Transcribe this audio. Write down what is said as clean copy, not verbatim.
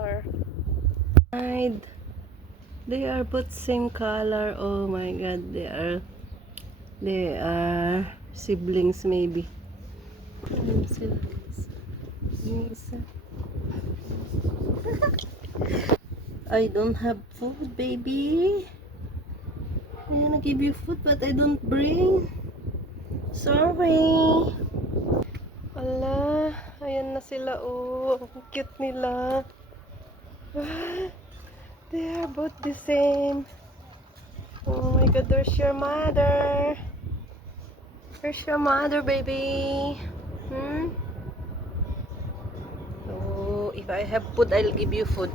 Are hide. They are both same color. Oh my god, they are siblings maybe. Ayun sila. Isa. I don't have food, baby. I'm gonna give you food, but I don't bring. Sorry. Ala, ayan na sila. Oh, ang cute nila. They are both the same. Oh my god, there's your mother. Where's your mother, baby? Hmm? Oh, if I have food, I'll give you food.